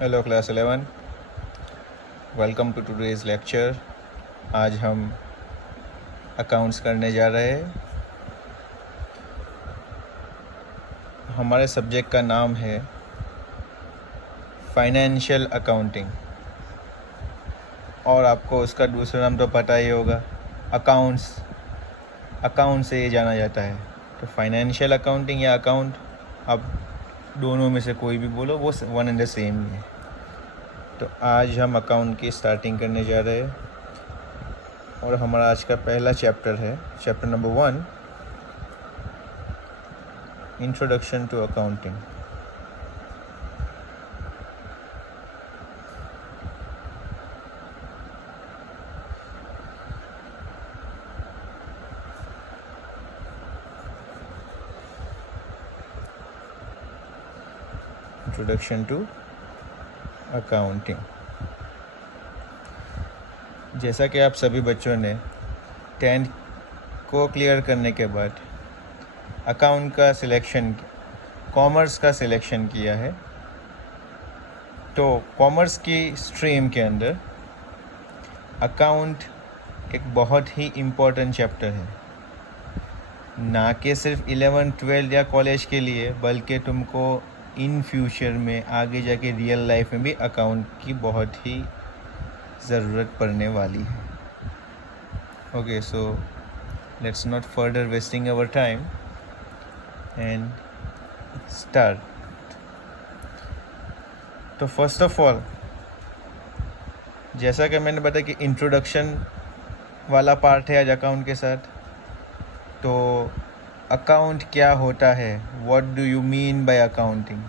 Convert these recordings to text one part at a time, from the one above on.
Hello class 11, welcome to today's lecture. आज हम accounts करने जा रहे हैं। हमारे सब्जेक्ट का नाम है फाइनेंशियल अकाउंटिंग, और आपको उसका दूसरा नाम तो पता ही होगा, अकाउंट्स। अकाउंट से ये जाना जाता है। तो फाइनेंशियल अकाउंटिंग या अकाउंट, आप दोनों में से कोई भी बोलो, वो वन एंड द सेम ही है। तो आज हम अकाउंट की स्टार्टिंग करने जा रहे हैं, और हमारा आज का पहला चैप्टर है chapter number 1, introduction to accounting. Introduction to accounting. जैसा कि आप सभी बच्चों ने 10th को क्लियर करने के बाद अकाउंट का सिलेक्शन, कॉमर्स का सिलेक्शन किया है, तो कॉमर्स की स्ट्रीम के अंदर अकाउंट एक बहुत ही इम्पोर्टेंट चैप्टर है, ना कि सिर्फ 11th 12th या कॉलेज के लिए, बल्कि तुमको इन फ्यूचर में आगे जाके रियल लाइफ में भी अकाउंट की बहुत ही ज़रूरत पड़ने वाली है। Okay, so let's not further wasting our time and start. तो फर्स्ट ऑफ ऑल, जैसा कि मैंने बताया कि इंट्रोडक्शन वाला पार्ट है आज अकाउंट के साथ, तो अकाउंट क्या होता है, what do you mean by accounting,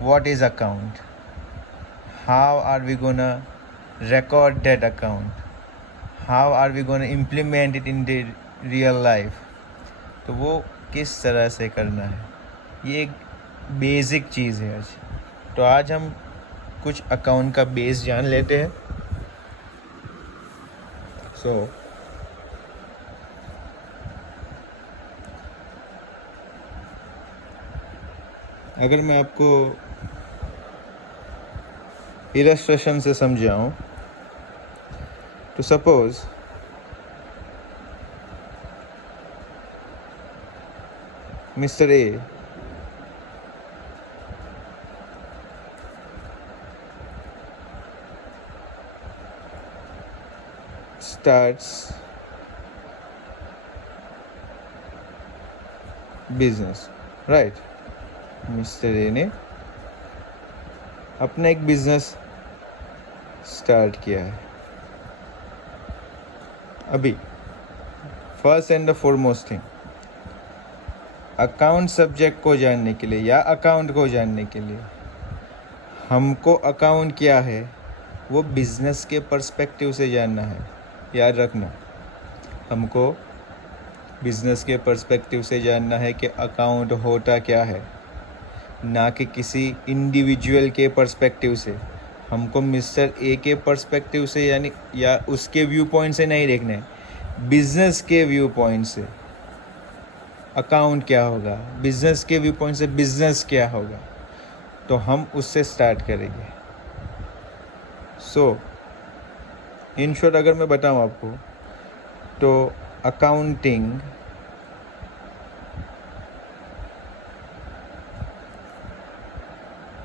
what is account, how are we gonna record that account, how are we going to implement it in the real life, तो वो किस तरह से करना है, ये एक बेसिक चीज़ है आज। तो आज हम कुछ अकाउंट का बेस जान लेते हैं। सो अगर मैं आपको इलस्ट्रेशन से समझाऊं, तो suppose mister A starts business, right? Mister A ने अपना एक बिजनेस स्टार्ट किया है। अभी first and the foremost thing, account subject को जानने के लिए या अकाउंट को जानने के लिए हमको अकाउंट क्या है वो बिजनेस के पर्सपेक्टिव से जानना है। याद रखना, हमको बिजनेस के पर्सपेक्टिव से जानना है कि अकाउंट होता क्या है, ना कि किसी इंडिविजुअल के पर्सपेक्टिव से। हमको मिस्टर ए के पर्सपेक्टिव से यानी या उसके व्यू पॉइंट से नहीं देखना है, बिजनेस के व्यू पॉइंट से अकाउंट क्या होगा, बिजनेस के व्यू पॉइंट से बिजनेस क्या होगा, तो हम उससे स्टार्ट करेंगे। सो इन शॉर्ट अगर मैं बताऊं आपको, तो accounting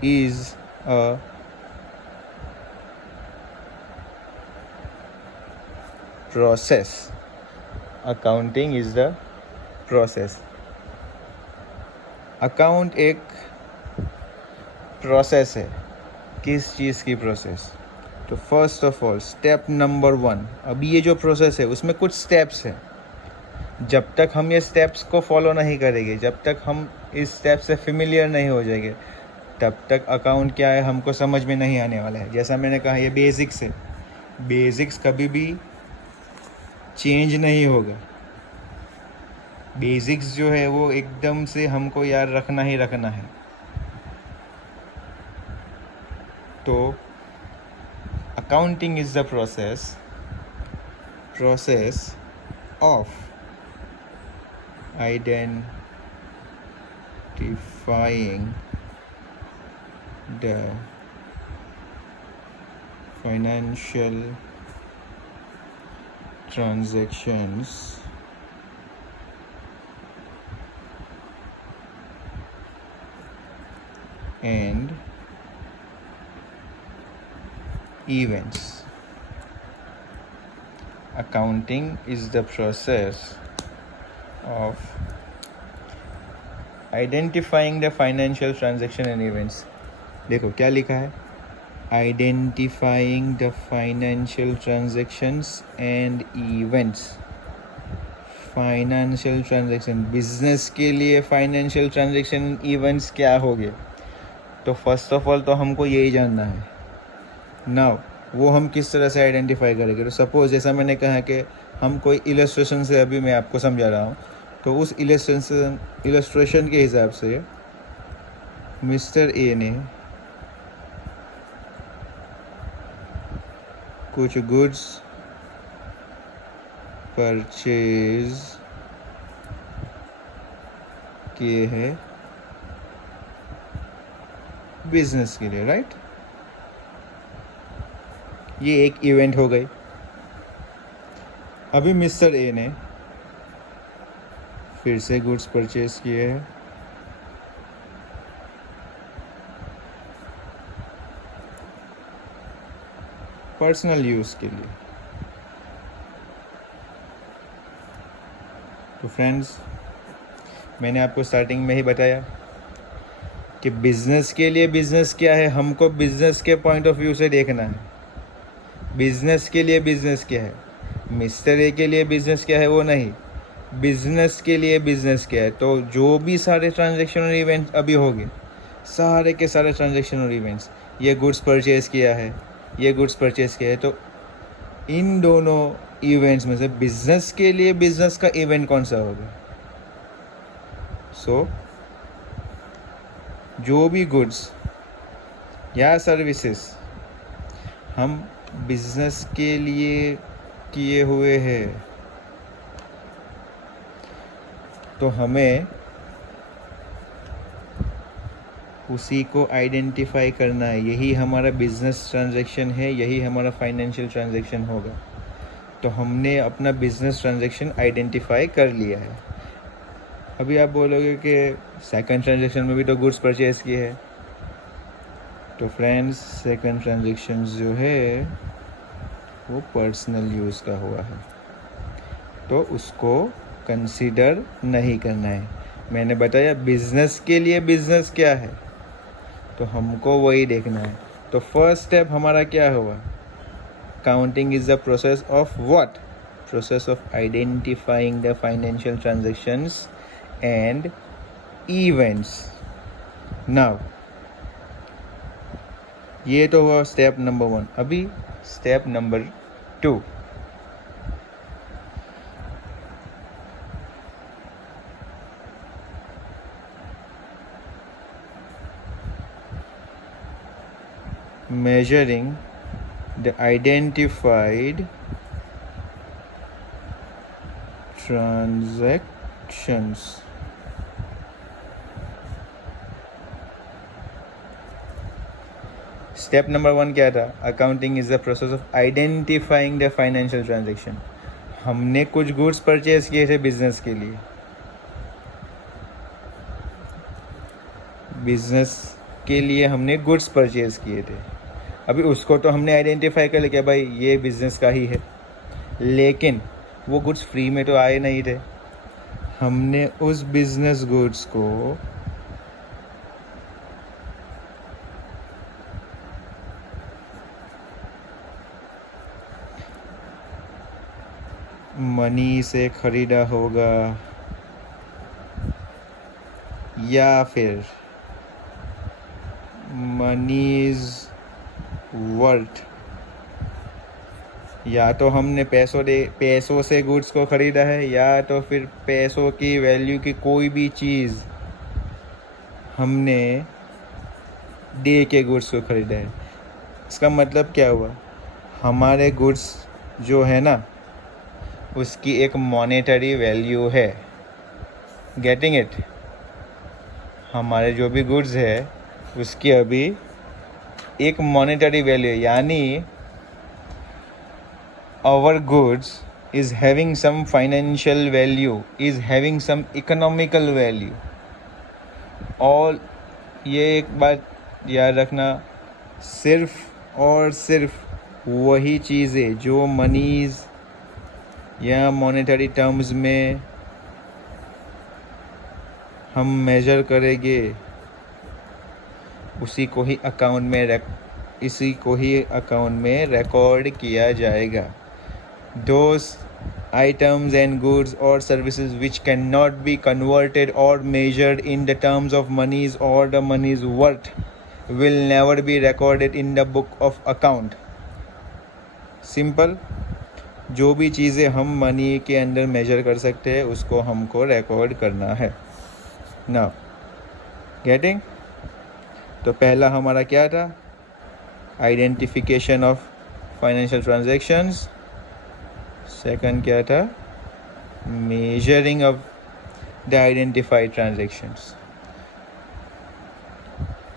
is a process. Accounting is the process. Account एक प्रोसेस है। किस चीज़ की प्रोसेस? तो first of all step number 1, अभी ये जो प्रोसेस है उसमें कुछ स्टेप्स हैं। जब तक हम ये स्टेप्स को फॉलो नहीं करेंगे, जब तक हम इस स्टेप से फेमिलियर नहीं हो जाएंगे, तब तक अकाउंट क्या है हमको समझ में नहीं आने वाला है। जैसा मैंने कहा, ये बेसिक्स है, बेसिक्स कभी भी चेंज नहीं होगा। बेसिक्स जो है वो एकदम से हमको याद रखना ही रखना है। तो accounting is the process of identifying the financial transactions and events. Accounting is the process of identifying the financial transaction and events. देखो क्या लिखा है, identifying the financial transactions and events. Financial transaction, business के लिए financial transaction events क्या हो गए, तो फर्स्ट ऑफ ऑल तो हमको यही जानना है। नाउ वो हम किस तरह से आइडेंटिफाई करेंगे, तो सपोज जैसा मैंने कहा कि हम कोई इलस्ट्रेशन से अभी मैं आपको समझा रहा हूँ, तो उस इलस्ट्रेशन के हिसाब से मिस्टर ए ने कुछ गुड्स परचेज किए हैं बिजनेस के लिए, राइट। ये एक इवेंट हो गई। अभी मिस्टर ए ने फिर से गुड्स परचेज किए हैं पर्सनल यूज़ के लिए। तो फ्रेंड्स, मैंने आपको स्टार्टिंग में ही बताया कि बिज़नेस के लिए बिज़नेस क्या है, हमको बिज़नेस के पॉइंट ऑफ व्यू से देखना है। बिज़नेस के लिए बिज़नेस क्या है, मिस्टर ए के लिए बिज़नेस क्या है वो नहीं, बिज़नेस के लिए बिज़नेस क्या है। तो जो भी सारे ट्रांजैक्शन और इवेंट्स अभी हो गए, सारे के सारे ट्रांजैक्शन और इवेंट्स, ये गुड्स परचेज़ किया है, ये गुड्स परचेज़ किया है, तो इन दोनों इवेंट्स में से बिज़नेस के लिए बिज़नेस का इवेंट कौन सा होगा। सो जो भी गुड्स या सर्विसेज हम बिज़नेस के लिए किए हुए हैं, तो हमें उसी को आइडेंटिफाई करना है। यही हमारा बिज़नेस ट्रांजैक्शन है, यही हमारा फाइनेंशियल ट्रांजैक्शन होगा। तो हमने अपना बिज़नेस ट्रांजैक्शन आइडेंटिफाई कर लिया है। अभी आप बोलोगे कि सेकंड ट्रांजैक्शन में भी तो गुड्स परचेज किए हैं, तो फ्रेंड्स सेकंड ट्रांजैक्शन जो है वो पर्सनल यूज़ का हुआ है, तो उसको कंसीडर नहीं करना है। मैंने बताया बिज़नेस के लिए बिज़नेस क्या है, तो हमको वही देखना है। तो फर्स्ट स्टेप हमारा क्या हुआ, counting is the process of what, process of identifying the financial transactions and events. Now ये तो हुआ स्टेप नंबर 1। अभी step number 2, measuring the identified transactions। Step number 1 क्या था, accounting is the process of identifying the financial transaction. हमने कुछ goods purchase किए थे बिजनेस के लिए, बिजनेस के लिए हमने गुड्स परचेज किए थे। अभी उसको तो हमने आइडेंटिफाई कर लिया भाई ये बिज़नेस का ही है, लेकिन वो गुड्स फ्री में तो आए नहीं थे। हमने उस बिज़नेस गुड्स को मनी से ख़रीदा होगा या फिर मनीज वर्थ, या तो हमने पैसों से गुड्स को ख़रीदा है, या तो फिर पैसों की वैल्यू की कोई भी चीज़ हमने दे के गुड्स को ख़रीदा है। इसका मतलब क्या हुआ, हमारे गुड्स जो है ना उसकी एक मॉनेटरी वैल्यू है। गेटिंग इट, हमारे जो भी गुड्स है उसकी अभी एक मॉनेटरी वैल्यू है, यानी वो गुड्स फ्री में तो आए नहीं थे। हमने उस बिज़नेस गुड्स को तो हमने आइडेंटिफाई कर लिया कि भाई ये बिज़नेस का ही है, लेकिन वो गुड्स फ्री में तो आए नहीं थे। हमने उस बिज़नेस गुड्स को एक मॉनेटरी वैल्यू यानी our goods is having some financial value, is having some economical value. और ये एक बात याद रखना, सिर्फ और सिर्फ वही चीज़ें जो मनीज़ या मॉनेटरी टर्म्स में हम मेजर करेंगे इसी को ही अकाउंट में रिकॉर्ड किया जाएगा. Those items and goods or services which cannot be converted or measured in the terms of monies or the money's worth will never be recorded in the book of account. Simple. जो भी चीज़ें हम money के अंदर major कर सकते हैं उसको हमको रिकॉर्ड करना है. Now getting. तो पहला हमारा क्या था? Identification of financial transactions. Second क्या था? Measuring of the identified transactions.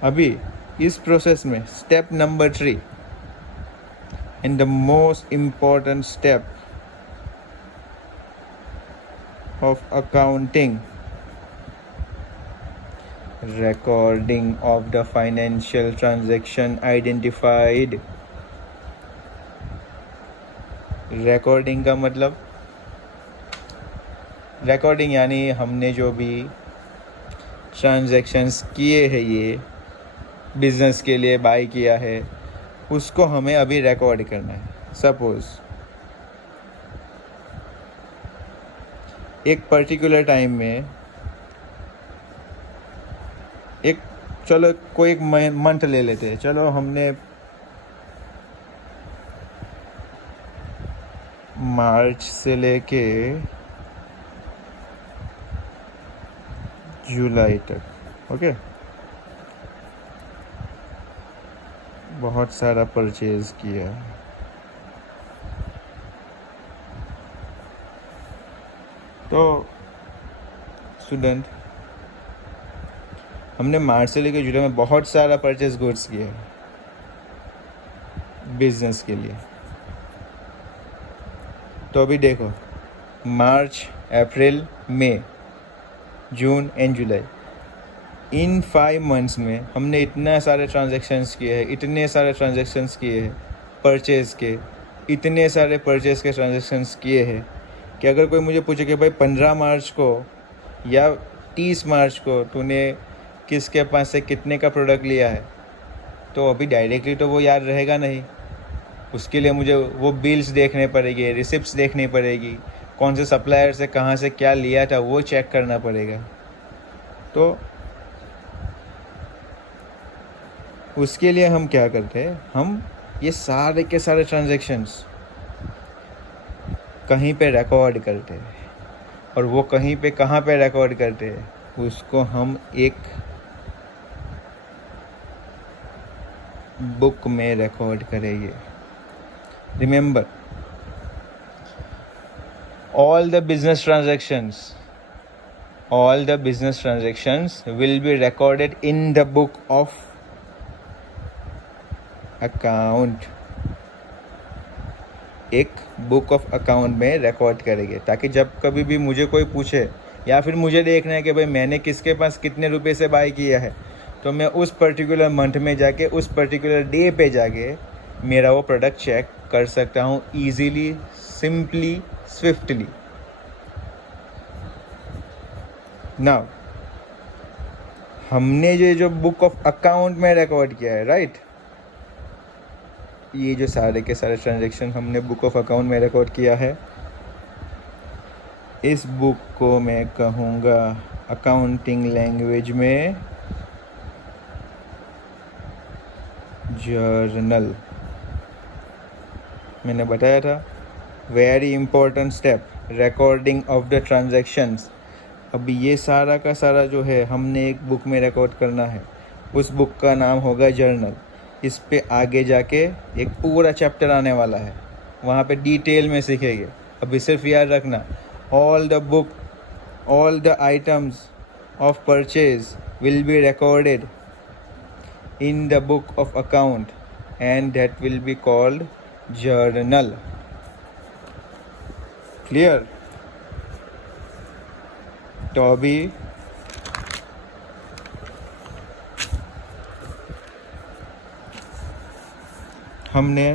अभी इस प्रोसेस में step number 3 and the most important step of accounting, recording of the financial transaction identified. recording का मतलब, recording यानी हमने जो भी ट्रांजैक्शंस किए हैं, ये बिजनेस के लिए बाय किया है, उसको हमें अभी रिकॉर्ड करना है. सपोज एक पर्टिकुलर टाइम में चलो कोई एक मंथ ले लेते हैं. चलो हमने मार्च से लेके जुलाई तक, ओके, बहुत सारा परचेज किया. तो स्टूडेंट, हमने मार्च से लेकर जुलाई में बहुत सारा परचेज गुड्स किया बिजनेस के लिए. तो अभी देखो, मार्च, अप्रैल, मई, जून एंड जुलाई, इन 5 मंथ्स में हमने इतने सारे ट्रांजैक्शंस किए हैं परचेज़ के, इतने सारे परचेज़ के ट्रांजैक्शंस किए हैं कि अगर कोई मुझे पूछे कि भाई 15 मार्च को या 30 मार्च को तूने किसके पास से कितने का प्रोडक्ट लिया है, तो अभी डायरेक्टली तो वो याद रहेगा नहीं. उसके लिए मुझे वो बिल्स देखने पड़ेगी, रिसिप्ट्स देखनी पड़ेगी, कौन से सप्लायर से कहाँ से क्या लिया था वो चेक करना पड़ेगा. तो उसके लिए हम क्या करते हैं, हम ये सारे के सारे ट्रांजैक्शंस कहीं पे रिकॉर्ड करते हैं. और वो कहीं पे कहाँ पे रिकॉर्ड करते हैं, उसको हम एक बुक में रिकॉर्ड करेंगे. Remember, all the business transactions will be recorded in the book of account. एक बुक ऑफ अकाउंट में रिकॉर्ड करेंगे ताकि जब कभी भी मुझे कोई पूछे या फिर मुझे देखना है कि भाई मैंने किसके पास कितने रुपए से बाय किया है, तो मैं उस पर्टिकुलर मंथ में जाके उस पर्टिकुलर डे पे जाके मेरा वो प्रोडक्ट चेक कर सकता हूँ ईजीली, सिंपली, स्विफ्टली. नाउ हमने ये जो बुक ऑफ अकाउंट में रिकॉर्ड किया है, राइट, ये जो सारे के सारे ट्रांजैक्शन हमने बुक ऑफ अकाउंट में रिकॉर्ड किया है, इस बुक को मैं कहूँगा अकाउंटिंग लैंग्वेज में जर्नल. मैंने बताया था very important step, recording of the transactions. अभी ये सारा का सारा जो है हमने एक बुक में रिकॉर्ड करना है. उस बुक का नाम होगा जर्नल. इस पे आगे जाके एक पूरा चैप्टर आने वाला है, वहाँ पे डिटेल में सीखेंगे. अभी सिर्फ याद रखना, all the items of purchase will be recorded in the book of account and that will be called journal. Clear? तो अभी हमने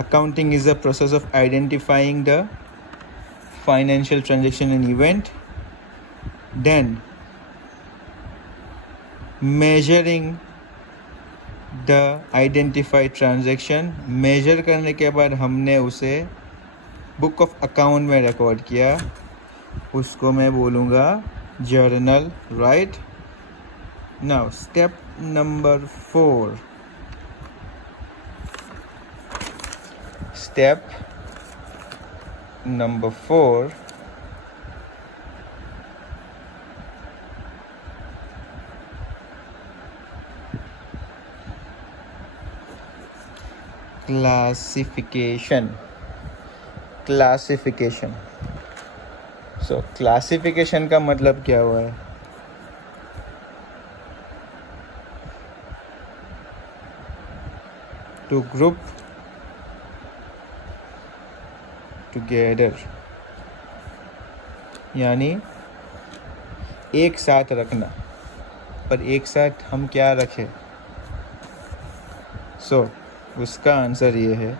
accounting is the process of identifying the financial transaction and event, then measuring the identified transaction. measure करने के बाद हमने उसे book of account में record किया, उसको मैं बोलूँगा journal, right? Now step number 4. Step number 4, classification. So classification का मतलब क्या हुआ है? To group together, यानी एक साथ रखना, पर एक साथ हम क्या रखें? सो उसका आंसर ये है